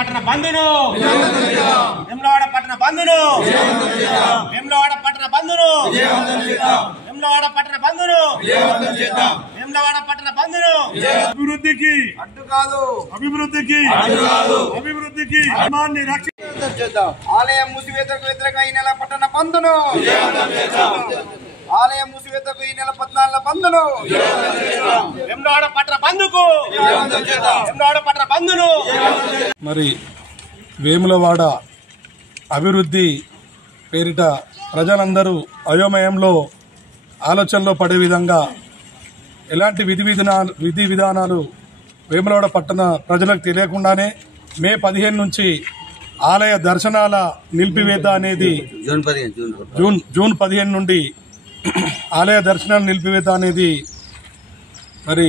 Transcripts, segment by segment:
పట్టణ బంధును వేములవాడ పట్టణ బంధును వేములవాడ పట్టణ బంధును వేములవాడ పట్టణ బంధును వేములవాడ పట్టణ బంధును అభివృద్ధికి అడ్డు కాదు, అభివృద్ధికి అభివృద్ధికి ధర్మాన్ని రక్షిద్దాం. ఆలయం మూసివేతకు వ్యతిరేకంగా ఈ నెల పట్టణ బంధును, ఆలయం మూసివేతకు ఈ నెల 14 బంధును, వేములవాడ పట్టణ బంధుకు వేములవాడ పట్టణ బంధును. మరి వేములవాడ అభివృద్ధి పేరిట ప్రజలందరూ అయోమయంలో ఆలోచనలో పడే విధంగా ఎలాంటి విధి విధానాలు వేములవాడ పట్టణ ప్రజలకు తెలియకుండానే మే 15 నుంచి ఆలయ దర్శనాల నిలిపివేత అనేది జూన్ 15 నుండి ఆలయ దర్శనాల నిలిపివేత అనేది మరి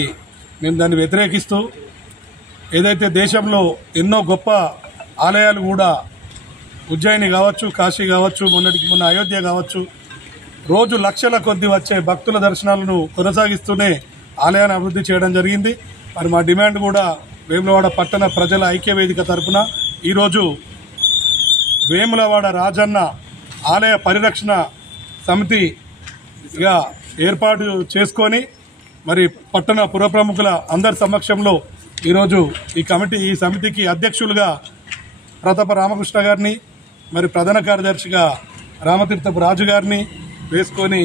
మేము దాన్ని వ్యతిరేకిస్తూ ఏదైతే దేశంలో ఎన్నో గొప్ప ఆలయాలు కూడా ఉజ్జయిని కావచ్చు, కాశీ కావచ్చు, మొన్న అయోధ్య కావచ్చు, రోజు లక్షల కొద్ది వచ్చే భక్తుల దర్శనాలను కొనసాగిస్తూనే ఆలయాన్ని అభివృద్ధి చేయడం జరిగింది. మరి మా డిమాండ్ కూడా వేములవాడ పట్టణ ప్రజల ఐక్యవేదిక తరఫున ఈరోజు వేములవాడ రాజన్న ఆలయ పరిరక్షణ సమితిగా ఏర్పాటు చేసుకొని మరి పట్టణ పురప్రముఖుల అందరి సమక్షంలో ఈరోజు ఈ సమితికి అధ్యక్షులుగా ప్రతాప రామకృష్ణ గారిని, మరి ప్రధాన కార్యదర్శిగా రామతీర్థపు రాజు గారిని వేసుకొని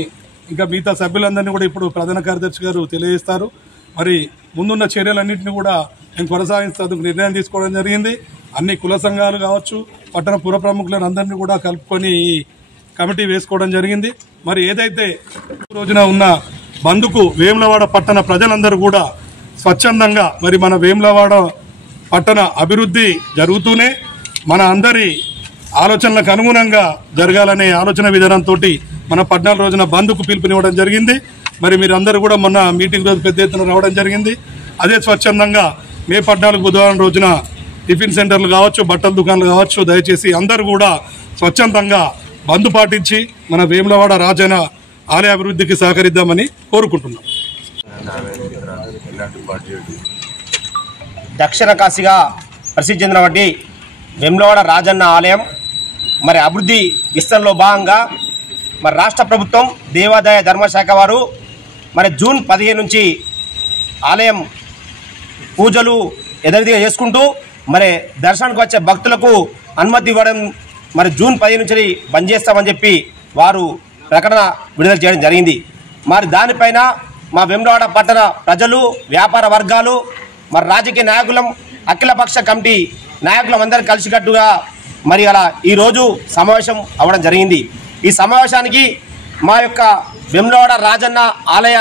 ఇంకా మిగతా సభ్యులందరినీ కూడా ఇప్పుడు ప్రధాన కార్యదర్శి గారు తెలియజేస్తారు. మరి ముందున్న చర్యలన్నింటినీ కూడా మేము కొనసాగిస్తూ నిర్ణయం తీసుకోవడం జరిగింది. అన్ని కుల సంఘాలు కావచ్చు, పట్టణ పుర ప్రముఖులను అందరినీ కూడా కలుపుకొని ఈ కమిటీ వేసుకోవడం జరిగింది. మరి ఏదైతే రోజున ఉన్న బంద్కు వేములవాడ పట్టణ ప్రజలందరూ కూడా స్వచ్ఛందంగా మరి మన వేములవాడ పట్టణ అభివృద్ధి జరుగుతూనే మన అందరి ఆలోచనలకు అనుగుణంగా జరగాలనే ఆలోచన విధానంతో మన 14 రోజున బంద్కు పిలుపునివ్వడం జరిగింది. మరి మీరందరూ కూడా మొన్న మీటింగ్ రోజు పెద్ద ఎత్తున రావడం జరిగింది. అదే స్వచ్ఛందంగా మే 14 బుధవారం రోజున టిఫిన్ సెంటర్లు కావచ్చు, బట్టల దుకాణాలు కావచ్చు, దయచేసి అందరూ కూడా స్వచ్ఛందంగా బంద్ పాటించి మన వేములవాడ రాజన్న ఆలయ అభివృద్ధికి సహకరిద్దామని కోరుకుంటున్నాం. దక్షిణ కాశీగా ప్రసిద్ధి చెందినటువంటి వేములవాడ రాజన్న ఆలయం మరి అభివృద్ధి విస్తరణలో భాగంగా మరి రాష్ట్ర ప్రభుత్వం దేవాదాయ ధర్మశాఖ వారు మరి జూన్ 15 నుంచి ఆలయం పూజలు యథావిధిగా చేసుకుంటూ మరి దర్శనానికి వచ్చే భక్తులకు అనుమతి ఇవ్వడం మరి జూన్ 15 నుంచి బంద్ చేస్తామని చెప్పి వారు ప్రకటన విడుదల చేయడం జరిగింది. మరి దానిపైన మా వేములవాడ పట్టణ ప్రజలు, వ్యాపార వర్గాలు, మరి రాజకీయ నాయకులం, అఖిలపక్ష కమిటీ నాయకులం అందరూ కలిసికట్టుగా మరి అలా ఈరోజు సమావేశం అవ్వడం జరిగింది. ఈ సమావేశానికి మా యొక్క వేములవాడ రాజన్న ఆలయ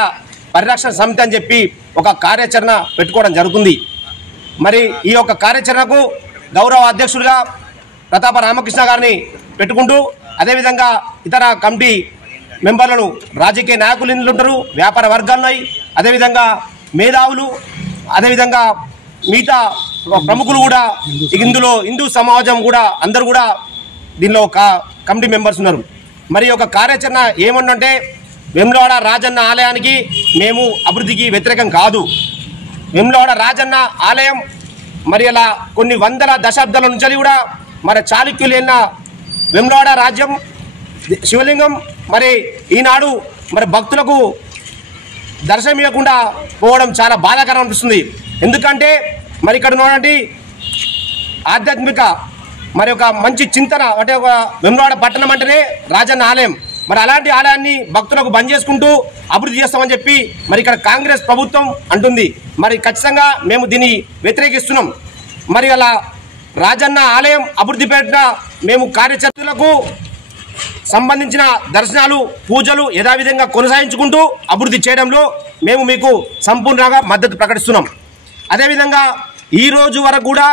పరిరక్షణ సమితి అని చెప్పి ఒక కార్యాచరణ పెట్టుకోవడం జరుగుతుంది. మరి ఈ యొక్క కార్యాచరణకు గౌరవ అధ్యక్షుడిగా ప్రతాప రామకృష్ణ గారిని పెట్టుకుంటూ అదేవిధంగా ఇతర కమిటీ మెంబర్లను రాజకీయ నాయకులు ఉంటారు, వ్యాపార వర్గాలున్నాయి, అదేవిధంగా మేధావులు, అదేవిధంగా మిగతా ప్రముఖులు కూడా ఇందులో హిందూ సమాజం కూడా అందరూ కూడా దీనిలో కమిటీ మెంబర్స్ ఉన్నారు. మరి ఒక కార్యాచరణ ఏమంటే వేములవాడ రాజన్న ఆలయానికి మేము అభివృద్ధికి వ్యతిరేకం కాదు. వేములవాడ రాజన్న ఆలయం మరి అలా కొన్ని వందల దశాబ్దాల నుంచి కూడా మరి చాళుక్యులు వెళ్ళిన వేములవాడ రాజ్యం శివలింగం మరి ఈనాడు మరి భక్తులకు దర్శనం ఇవ్వకుండా పోవడం చాలా బాధాకరం అనిపిస్తుంది. ఎందుకంటే మరి ఇక్కడ ఉన్నటువంటి ఆధ్యాత్మిక మరి ఒక మంచి చింతన అంటే ఒక వేములవాడ పట్టణం అంటేనే రాజన్న ఆలయం. మరి అలాంటి ఆలయాన్ని భక్తులకు బంద్ చేసుకుంటూ అభివృద్ధి చేస్తామని చెప్పి మరి ఇక్కడ కాంగ్రెస్ ప్రభుత్వం అంటుంది. మరి ఖచ్చితంగా మేము దీన్ని వ్యతిరేకిస్తున్నాం. మరి అలా రాజన్న ఆలయం అభివృద్ధి పేరిట మేము కార్యచర్యలకు సంబంధించిన దర్శనాలు, పూజలు యథావిధంగా కొనసాగించుకుంటూ అభివృద్ధి చేయడంలో మేము మీకు సంపూర్ణంగా మద్దతు ప్రకటిస్తున్నాం. అదేవిధంగా ఈ రోజు వరకు కూడా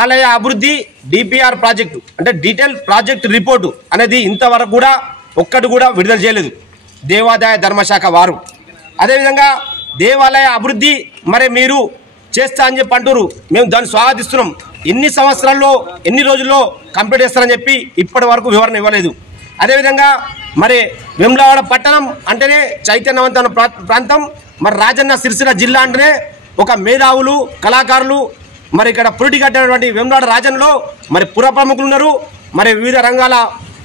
ఆలయ అభివృద్ధి డిపిఆర్ ప్రాజెక్టు అంటే డీటెయిల్ ప్రాజెక్ట్ రిపోర్టు అనేది ఇంతవరకు కూడా ఒక్కటి కూడా విడుదల చేయలేదు దేవాదాయ ధర్మశాఖ వారు. అదేవిధంగా దేవాలయ అభివృద్ధి మరి మీరు చేస్తా అని చెప్పి అంటారు, మేము దాన్ని స్వాగతిస్తున్నాం. ఎన్ని సంవత్సరాల్లో ఎన్ని రోజుల్లో కంప్లీట్ చేస్తారని చెప్పి ఇప్పటి వరకు వివరణ ఇవ్వలేదు. అదేవిధంగా మరి వేములవాడ పట్టణం అంటేనే చైతన్యవంతమైన ప్రాంతం. మరి రాజన్న సిరిసిల్ల జిల్లా అంటేనే ఒక మేధావులు, కళాకారులు, మరి ఇక్కడ పురిటి కట్టినటువంటి వేములవాడ రాజన్నలో మరి పుర ప్రముఖులు ఉన్నారు, మరి వివిధ రంగాల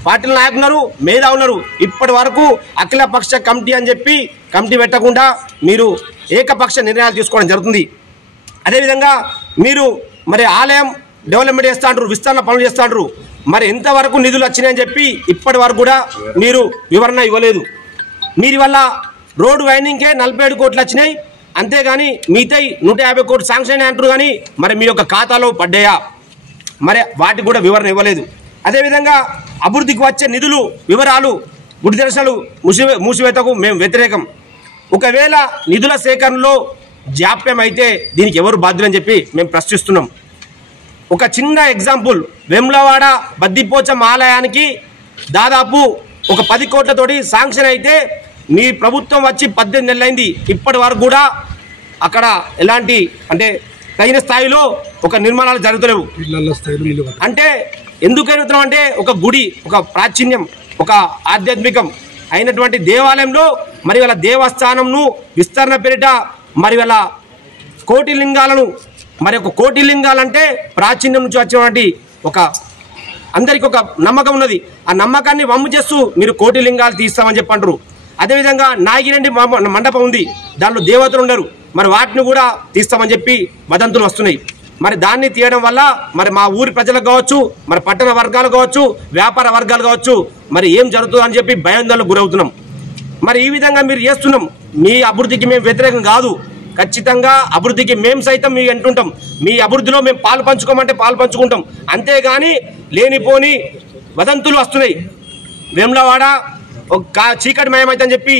పార్టీల నాయకులు ఉన్నారు, మేధా ఉన్నారు. ఇప్పటి వరకు అఖిలపక్ష కమిటీ అని చెప్పి కమిటీ పెట్టకుండా మీరు ఏకపక్ష నిర్ణయాలు తీసుకోవడం జరుగుతుంది. అదేవిధంగా మీరు మరి ఆలయం డెవలప్మెంట్ చేస్తూ అంటారు, విస్తరణ పనులు చేస్తూ అంటారు. మరి ఎంతవరకు నిధులు వచ్చినాయని చెప్పి ఇప్పటి వరకు కూడా మీరు వివరణ ఇవ్వలేదు. మీరు వల్ల రోడ్డు వైండింగ్కే 47 కోట్లు వచ్చినాయి, అంతేగాని మిగతా 150 కోట్లు శాంక్షన్ అయినాయి అంటారు. కానీ మరి మీ యొక్క ఖాతాలో పడ్డాయా? మరి వాటికి కూడా వివరణ ఇవ్వలేదు. అదేవిధంగా అభివృద్ధికి వచ్చే నిధులు వివరాలు గుడి దర్శనాలు మూసివేతకు మేము వ్యతిరేకం. ఒకవేళ నిధుల సేకరణలో జాప్యం అయితే దీనికి ఎవరు బాధ్యులని చెప్పి మేము ప్రశ్నిస్తున్నాం. ఒక చిన్న ఎగ్జాంపుల్, వేములవాడ బద్దిపోచమ్మ ఆలయానికి దాదాపు ఒక 10 కోట్లతోటి శాంక్షన్ అయితే మీ ప్రభుత్వం వచ్చి 18 నెలలైంది. ఇప్పటి వరకు కూడా అక్కడ ఎలాంటి అంటే తగిన స్థాయిలో ఒక నిర్మాణాలు జరుగుతలేవు. అంటే ఎందుకు ఎరుగుతున్నాం అంటే ఒక గుడి, ఒక ప్రాచీన్యం, ఒక ఆధ్యాత్మికం అయినటువంటి దేవాలయంలో మరి వాళ్ళ దేవస్థానంను విస్తరణ పేరిట మరి వాళ్ళ కోటిలింగాలను, మరి ఒక కోటిలింగాలంటే ప్రాచీన్యం నుంచి వచ్చినటువంటి ఒక అందరికీ ఒక నమ్మకం ఉన్నది. ఆ నమ్మకాన్ని వమ్ము చేస్తూ మీరు కోటిలింగాలు తీస్తామని చెప్పి అంటారు. అదేవిధంగా నాగిరెడ్డి మండపం ఉంది, దాంట్లో దేవతలు ఉండరు, మరి వాటిని కూడా తీస్తామని చెప్పి వదంతులు వస్తున్నాయి. మరి దాన్ని తీయడం వల్ల మరి మా ఊరి ప్రజలకు కావచ్చు, మరి పట్టణ వర్గాలు కావచ్చు, వ్యాపార వర్గాలు కావచ్చు, మరి ఏం జరుగుతుందని చెప్పి భయాందోళనకు గురవుతున్నాం. మరి ఈ విధంగా మీరు చేస్తున్నాం. మీ అభివృద్ధికి మేము వ్యతిరేకం కాదు, ఖచ్చితంగా అభివృద్ధికి మేము సైతం మీ అంటుంటాం. మీ అభివృద్ధిలో మేము పాలు పంచుకోమంటే పాలు పంచుకుంటాం, అంతేగాని లేనిపోని వదంతులు వస్తున్నాయి. వేములవాడ ఒక చీకటిమయం అయితే అని చెప్పి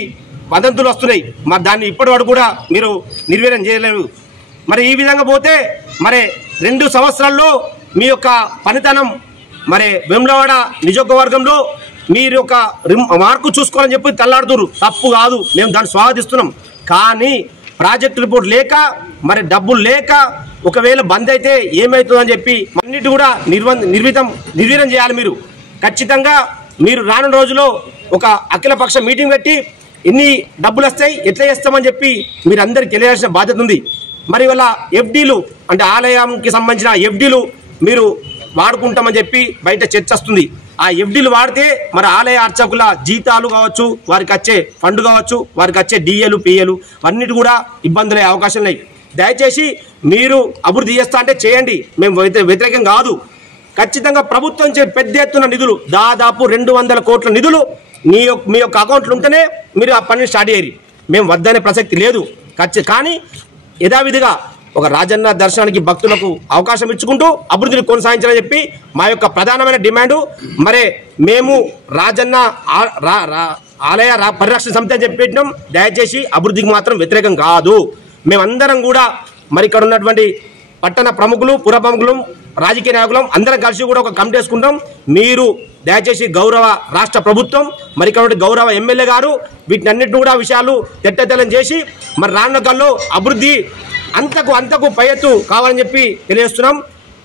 వదంతులు వస్తున్నాయి. మరి దాన్ని ఇప్పటి వరకు కూడా మీరు నిర్వీర్యం చేయలేరు. మరి ఈ విధంగా పోతే మరి 2 సంవత్సరాల్లో మీ యొక్క పనితనం మరి వేములవాడ నియోజకవర్గంలో మీరు యొక్క మార్కు చూసుకోవాలని చెప్పి తల్లాడుతున్నారు. తప్పు కాదు, మేము దాన్ని స్వాగతిస్తున్నాం. కానీ ప్రాజెక్ట్ రిపోర్ట్ లేక మరి డబ్బులు లేక ఒకవేళ బంద్ అయితే ఏమవుతుందని చెప్పి అన్నిటి కూడా నిర్వీర్యం చేయాలి. మీరు ఖచ్చితంగా మీరు రానున్న రోజుల్లో ఒక అఖిలపక్ష మీటింగ్ పెట్టి ఎన్ని డబ్బులు వస్తాయి, ఎట్లా చేస్తామని చెప్పి మీరు అందరికీ తెలియాల్సిన బాధ్యత ఉంది. మరి వాళ్ళ ఎఫ్డీలు అంటే ఆలయంకి సంబంధించిన ఎఫ్డీలు మీరు వాడుకుంటామని చెప్పి బయట చర్చ వస్తుంది. ఆ ఎఫ్డీలు వాడితే మరి ఆలయ అర్చకుల జీతాలు కావచ్చు, వారికి వచ్చే ఫండ్ కావచ్చు, వారికి వచ్చే డిఏలు పిఏలు అన్నిటి కూడా ఇబ్బందులు అయ్యే అవకాశం ఉన్నాయి. దయచేసి మీరు అభివృద్ధి చేస్తా అంటే చేయండి, మేము వ్యతిరేకం కాదు. ఖచ్చితంగా ప్రభుత్వం పెద్ద ఎత్తున నిధులు దాదాపు 200 కోట్ల నిధులు మీ యొక్క అకౌంట్లు ఉంటేనే మీరు ఆ పనిని స్టార్ట్ చేయరు. మేము వద్దనే ప్రసక్తి లేదు. కానీ యథావిధిగా ఒక రాజన్న దర్శనానికి భక్తులకు అవకాశం ఇచ్చుకుంటూ అభివృద్ధిని కొనసాగించాలని చెప్పి మా యొక్క ప్రధానమైన డిమాండు. మరి మేము రాజన్న ఆలయ పరిరక్షణ సమితి అని చెప్పి పెట్టినాం. దయచేసి అభివృద్ధికి మాత్రం వ్యతిరేకం కాదు. మేమందరం కూడా మరి ఇక్కడ ఉన్నటువంటి పట్టణ ప్రముఖులు, పుర ప్రముఖులు, రాజకీయ నాయకులం అందరం కలిసి కూడా ఒక కమిటీ వేసుకుంటాం. మీరు దయచేసి గౌరవ రాష్ట్ర ప్రభుత్వం మరి ఇక్కడ గౌరవ ఎమ్మెల్యే గారు వీటిని అన్నింటిని కూడా విషయాలు తెట్టతెల్లం చేసి మరి రానుకల్లో అభివృద్ధి అంతకు పై ఎత్తు కావాలని చెప్పి తెలియజేస్తున్నాం.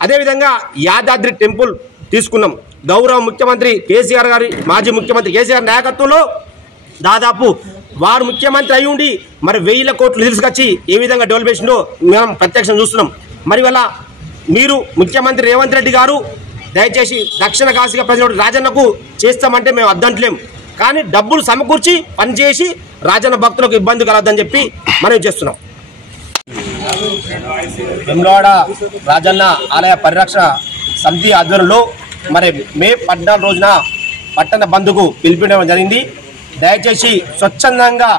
అదేవిధంగా యాదాద్రి టెంపుల్ తీసుకున్నాం. గౌరవ ముఖ్యమంత్రి కేసీఆర్ గారి మాజీ ముఖ్యమంత్రి కేసీఆర్ నాయకత్వంలో దాదాపు వారు ముఖ్యమంత్రి అయి ఉండి మరి 1000 కోట్లు తీసుకొచ్చి ఏ విధంగా డెవలప్ చేసిందో మేము ప్రత్యక్షం చూస్తున్నాం. మరి వల్ల మీరు ముఖ్యమంత్రి రేవంత్ రెడ్డి గారు దయచేసి దక్షిణ కాశీగా ప్రజలు రాజన్నకు చేస్తామంటే మేము అద్దంటలేం. కానీ డబ్బులు సమకూర్చి పనిచేసి రాజన్న భక్తులకు ఇబ్బంది కలగద్దని చెప్పి మనం చేస్తున్నాం. వేములవాడ రాజన్న ఆలయ పరిరక్షణ సమితి ఆధ్వర్యంలో మరి మే 14 రోజున పట్టణ బంద్కు పిలిపించడం జరిగింది. దయచేసి స్వచ్ఛందంగా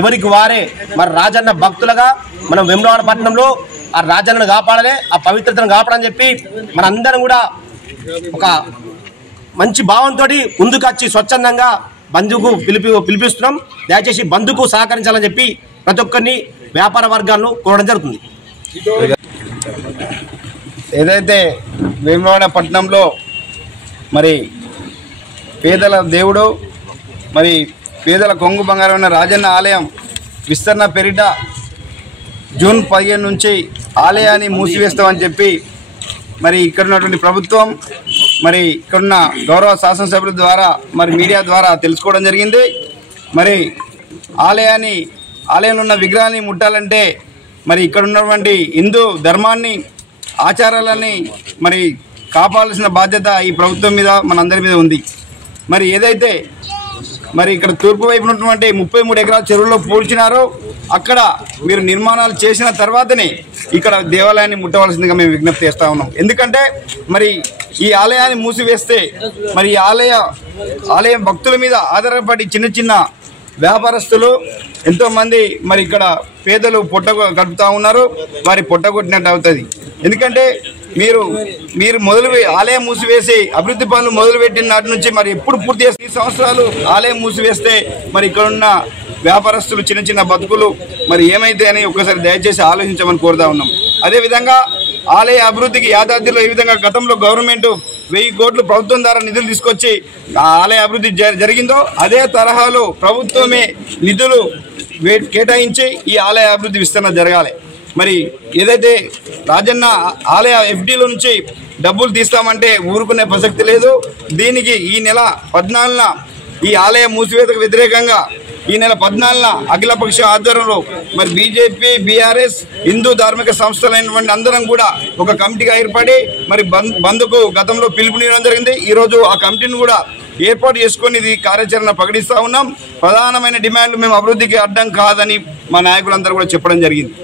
ఎవరికి వారే మరి రాజన్న భక్తులుగా మనం వేములవాడ పట్టణంలో ఆ రాజన్నను కాపాడాలి, ఆ పవిత్రతను కాపాడని చెప్పి మనందరం కూడా ఒక మంచి భావంతో ముందుకు వచ్చి స్వచ్ఛందంగా బంధుకు పిలిపిస్తున్నాం. దయచేసి బంధుకు సహకరించాలని చెప్పి ప్రతి ఒక్కరిని వ్యాపార వర్గాలను కోరడం జరుగుతుంది. ఏదైతే వేములవాడ పట్టణంలో మరి పేదల దేవుడు మరి పేదల కొంగు బంగారమైన రాజన్న ఆలయం విస్తరణ పేరిట జూన్ 15 నుంచి ఆలయాన్ని మూసివేస్తామని చెప్పి మరి ఇక్కడ ఉన్నటువంటి ప్రభుత్వం మరి ఇక్కడున్న గౌరవ శాసనసభ్యుల ద్వారా మరి మీడియా ద్వారా తెలుసుకోవడం జరిగింది. మరి ఆలయంలో ఉన్న విగ్రహాన్ని ముట్టాలంటే మరి ఇక్కడ ఉన్నటువంటి హిందూ ధర్మాన్ని ఆచారాలని మరి కాపాడాల్సిన బాధ్యత ఈ ప్రభుత్వం మీద మనందరి మీద ఉంది. మరి ఏదైతే మరి ఇక్కడ తూర్పు వైపు ఉన్నటువంటి 33 ఎకరాల చెరువుల్లో పూడ్చినారో అక్కడ మీరు నిర్మాణాలు చేసిన తర్వాతనే ఇక్కడ దేవాలయాన్ని ముట్టవలసిందిగా మేము విజ్ఞప్తి చేస్తూ ఉన్నాం. ఎందుకంటే మరి ఈ ఆలయాన్ని మూసివేస్తే మరి ఈ ఆలయం భక్తుల మీద ఆధారపడి చిన్న చిన్న వ్యాపారస్తులు ఎంతోమంది మరి ఇక్కడ పేదలు గడుపుతూ ఉన్నారు. వారి పొట్టగొట్టినట్టు అవుతుంది. ఎందుకంటే మీరు ఆలయం మూసివేసి అభివృద్ధి పనులు మొదలుపెట్టిన నాటి నుంచి మరి ఎప్పుడు పూర్తి చేస్తే 3 సంవత్సరాలు ఆలయం మూసివేస్తే మరి ఇక్కడ ఉన్న వ్యాపారస్తులు చిన్న చిన్న బతుకులు మరి ఏమైతే అని ఒక్కసారి దయచేసి ఆలోచించమని కోరుతా ఉన్నాం. అదేవిధంగా ఆలయ అభివృద్ధికి యాదాద్రిలో ఈ విధంగా గతంలో గవర్నమెంట్ 1000 కోట్లు ప్రభుత్వం ద్వారా నిధులు తీసుకొచ్చి ఆలయ అభివృద్ధి జరిగిందో అదే తరహాలో ప్రభుత్వమే నిధులు కేటాయించి ఈ ఆలయ అభివృద్ధి విస్తరణ జరగాలి. మరి ఏదైతే రాజన్న ఆలయ ఎఫ్డీలో నుంచి డబ్బులు తీస్తామంటే ఊరుకునే ప్రసక్తి లేదు. దీనికి ఈ నెల 14న ఈ ఆలయ మూసివేతకు వ్యతిరేకంగా ఈ నెల 14న అఖిలపక్ష ఆధ్వర్యంలో మరి బీజేపీ, బీఆర్ఎస్, హిందూ ధార్మిక సంస్థలైనటువంటి అందరం కూడా ఒక కమిటీగా ఏర్పడి మరి బంద్కు గతంలో పిలుపునివ్వడం జరిగింది. ఈరోజు ఆ కమిటీని కూడా ఏర్పాటు చేసుకొని ఇది కార్యాచరణ ప్రకటిస్తూ ఉన్నాం. ప్రధానమైన డిమాండ్లు మేము అభివృద్ధికి అడ్డం కాదని మా నాయకులందరూ కూడా చెప్పడం జరిగింది.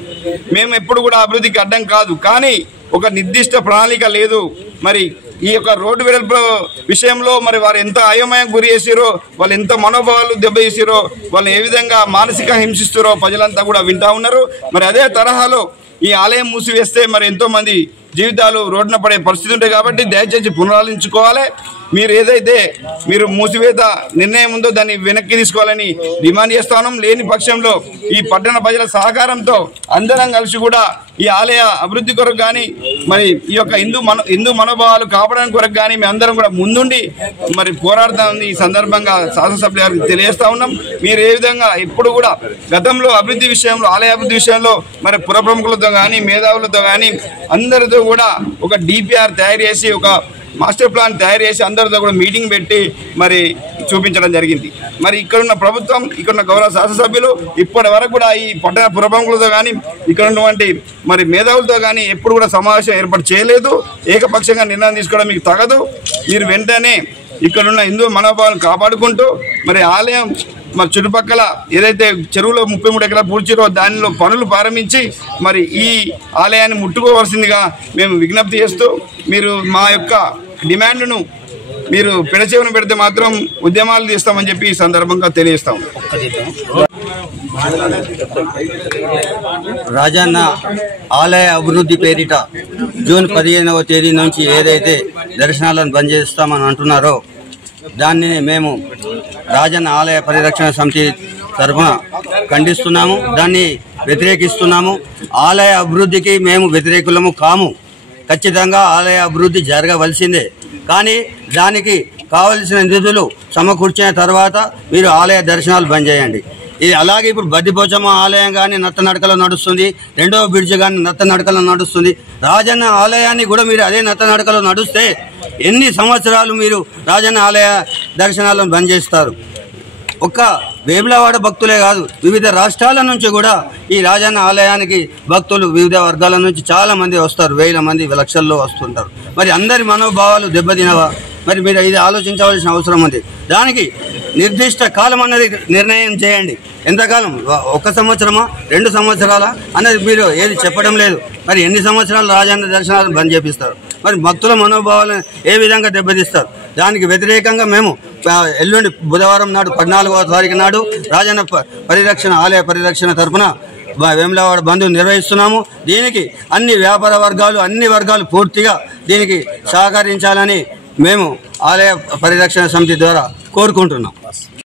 మేము ఎప్పుడు కూడా అభివృద్ధికి అడ్డం కాదు, కానీ ఒక నిర్దిష్ట ప్రణాళిక లేదు. మరి ఈ యొక్క రోడ్డు వెడల్పు విషయంలో మరి వారు ఎంత అయోమయం గురి చేసిరో, వాళ్ళు ఎంత మనోభావాలు దెబ్బతీసిరో, వాళ్ళు ఏ విధంగా మానసిక హింసిస్తారో ప్రజలంతా కూడా వింటా ఉన్నారు. మరి అదే తరహాలో ఈ ఆలయం మూసివేస్తే మరి ఎంతో మంది జీవితాలు రోడ్డున పడే పరిస్థితి ఉంటాయి. కాబట్టి దయచేసి పునరాలోచించుకోవాలి. మీరు ఏదైతే మూసివేత నిర్ణయం ఉందో దాన్ని వెనక్కి తీసుకోవాలని డిమాండ్ చేస్తాను. లేని పక్షంలో ఈ పట్టణ ప్రజల సహకారంతో అందరం కలిసి కూడా ఈ ఆలయ అభివృద్ధి కొరకు కానీ మరి ఈ యొక్క హిందూ మనోభావాలు కాపాడడానికి కొరకు కానీ మేము అందరం కూడా ముందుండి మరి పోరాడతామని ఈ సందర్భంగా శాసనసభ్యుల గారికి తెలియజేస్తా ఉన్నాం. మీరు ఏ విధంగా ఎప్పుడు కూడా గతంలో అభివృద్ధి విషయంలో ఆలయ అభివృద్ధి విషయంలో మరి పుర ప్రముఖులతో కానీ మేధావులతో కానీ అందరితో కూడా ఒక డిపిఆర్ తయారు చేసి ఒక మాస్టర్ ప్లాన్ తయారు చేసి అందరితో కూడా మీటింగ్ పెట్టి మరి చూపించడం జరిగింది. మరి ఇక్కడున్న ప్రభుత్వం, ఇక్కడున్న గౌరవ శాసనసభ్యులు ఇప్పటి వరకు కూడా ఈ పట్టణ పురప్రముఖులతో కానీ ఇక్కడ ఉన్నటువంటి మరి మేధావులతో కానీ ఎప్పుడు కూడా సమావేశం ఏర్పాటు చేయలేదు. ఏకపక్షంగా నిర్ణయం తీసుకోవడం మీకు తగదు. మీరు వెంటనే ఇక్కడున్న హిందూ మనోభావాలను కాపాడుకుంటూ మరి ఆలయం మరి చుట్టుపక్కల ఏదైతే చెరువులో 33 ఎకరాలు పూడ్చిరో దానిలో పనులు ప్రారంభించి మరి ఈ ఆలయాన్ని ముట్టుకోవాల్సిందిగా మేము విజ్ఞప్తి చేస్తూ మీరు మా యొక్క డిమాండ్ను మీరు పెడచెవిన పెడితే మాత్రం ఉద్యమాలు తీస్తామని చెప్పి ఈ సందర్భంగా తెలియజేస్తాం. రాజన్న ఆలయ అభివృద్ధి పేరిట జూన్ 15వ తేదీ నుంచి ఏదైతే దర్శనాలను బంద్ చేస్తామని అంటున్నారో దాన్ని మేము రాజన్న ఆలయ పరిరక్షణ సమితి తరఫున ఖండిస్తున్నాము, దాన్ని వ్యతిరేకిస్తున్నాము. ఆలయ అభివృద్ధికి మేము వ్యతిరేకులము కాము. ఖచ్చితంగా ఆలయ అభివృద్ధి జరగవలసిందే. కానీ దానికి కావలసిన నిధులు సమకూర్చిన తర్వాత మీరు ఆలయ దర్శనాలు బంద్ చేయండి. ఇది అలాగే ఇప్పుడు బద్దిపోచమ్మ ఆలయం కానీ నత్తనడకలో నడుస్తుంది, రెండవ బ్రిడ్జ్ కానీ నత్తనడకలో నడుస్తుంది. రాజన్న ఆలయాన్ని కూడా మీరు అదే నత్తనడకలో నడుస్తే ఎన్ని సంవత్సరాలు మీరు రాజన్న ఆలయ దర్శనాలను బంద్ చేస్తారు? ఒక్క వేములవాడ భక్తులే కాదు, వివిధ రాష్ట్రాల నుంచి కూడా ఈ రాజన్న ఆలయానికి భక్తులు వివిధ వర్గాల నుంచి చాలా మంది వస్తారు. 1000 మంది, లక్షల్లో వస్తుంటారు. మరి అందరి మనోభావాలు దెబ్బతినవా? మరి మీరు ఇది ఆలోచించవలసిన అవసరం ఉంది. దానికి నిర్దిష్ట కాలం అన్నది నిర్ణయం చేయండి. ఎంతకాలం? 1 సంవత్సరమా, 2 సంవత్సరాలా అన్నది మీరు ఏది చెప్పడం లేదు. మరి ఎన్ని సంవత్సరాలు రాజన్న దర్శనాలను బంద్ చేపిస్తారు? మరి భక్తుల మనోభావాలను ఏ విధంగా దెబ్బతీస్తారు? దానికి వ్యతిరేకంగా మేము ఎల్లుండి బుధవారం నాడు 14వ తారీఖు నాడు రాజన్న ఆలయ పరిరక్షణ తరఫున వేములవాడ బంద్ నిర్వహిస్తున్నాము. దీనికి అన్ని వ్యాపార వర్గాలు, అన్ని వర్గాలు పూర్తిగా దీనికి సహకరించాలని మేము ఆలయ పరిరక్షణ సమితి ద్వారా కోరుకుంటున్నాం.